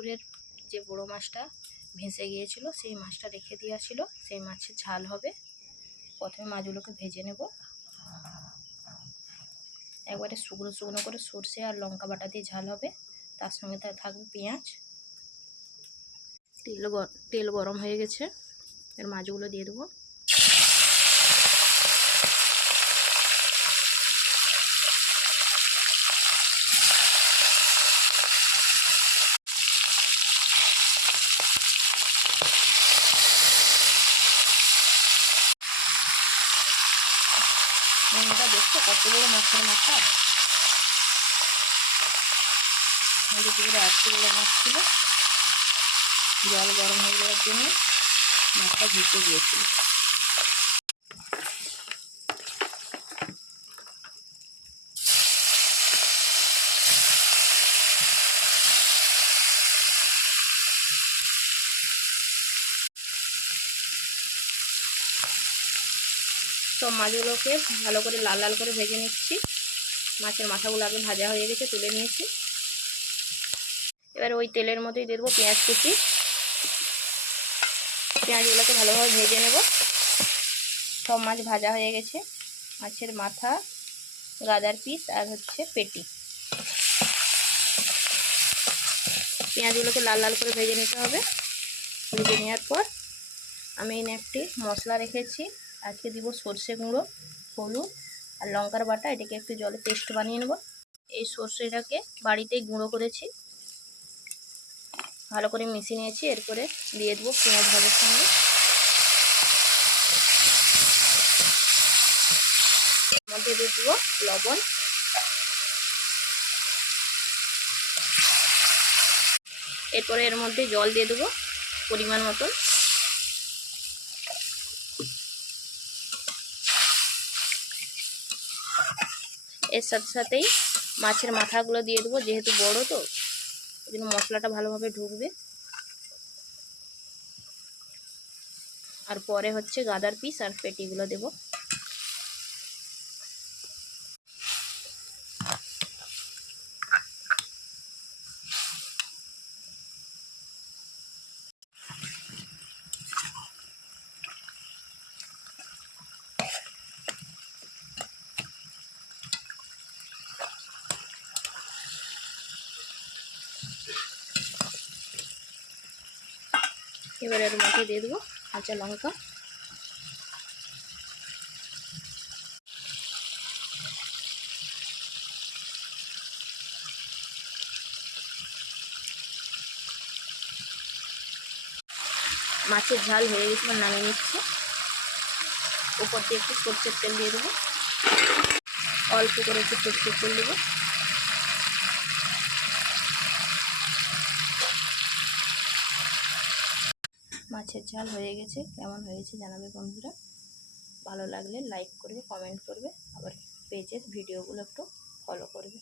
পুকুরের যে বড় মাছটা ভেসে গিয়েছিল, সেই মাছটা রেখে দেওয়া ছিল। সেই মাছের ঝাল হবে। প্রথমে মাছগুলোকে ভেজে নেব। একবারে শুকনো শুকনো করে সর্ষে আর লঙ্কা বাটা দিয়ে ঝাল হবে। তার সঙ্গে থাকবে পেঁয়াজ। তেল তেল গরম হয়ে গেছে। এর মাছগুলো দিয়ে দেবো। এটা দেখছ? কত বড় মাছের মাথা পুকুরে মাছ ছিল। জল গরম হয়ে যাওয়ার জন্য মাছটা ঘুরতে গিয়েছিল। সব মাছগুলোকে ভালো করে লাল লাল করে ভেজে নিচ্ছি। মাছের মাথাগুলো আগে ভাজা হয়ে গেছে, তুলে নিয়েছি। এবার ওই তেলের মধ্যেই দেবো পেঁয়াজ কুচি। পেঁয়াজগুলোকে ভালোভাবে ভেজে নেব। সব মাছ ভাজা হয়ে গেছে। মাছের মাথা, গাদার পিস আর হচ্ছে পেটি। পেঁয়াজগুলোকে লাল লাল করে ভেজে নিতে হবে। ভেজে নেওয়ার পর আমি এনে একটি মশলা রেখেছি। আজকে দিব সর্ষে গুঁড়ো, হলুদ আর লঙ্কার বাটা। এটাকে একটু জলে পেস্ট বানিয়ে নেব। এই সর্ষেটাকে বাড়িতেই গুঁড়ো করেছি। ভালো করে মিশিয়ে নিয়েছি। এরপরে দিয়ে দেবো পেঁয়াজ ভাজার সঙ্গে। মধ্যে দিয়ে দেবো লবণ। এরপরে এর মধ্যে জল দিয়ে দেবো পরিমাণ মতন। এর সাথে সাথেই মাছের মাথাগুলো দিয়ে দেবো, যেহেতু বড় তো, ওই জন্য মশলাটা ভালোভাবে ঢুকবে। আর পরে হচ্ছে গাদার পিস আর পেটিগুলো দেবো। এবার এর মধ্যে দিয়ে দেবো কাঁচা লঙ্কা। মাছের ঝাল হয়ে গেছে এবার নামিয়ে নিচ্ছে। উপর দিয়ে একটু সর্ষের তেল দিয়ে দেবো। অল্প করে একটু সর্ষের তেল দেবো। মাছের ঝাল হয়ে গেছে। কেমন হয়েছে জানাবে বন্ধুরা। ভালো লাগলে লাইক করবে কমেন্ট করবে। আবার পেজের ভিডিওগুলো একটু ফলো করবে।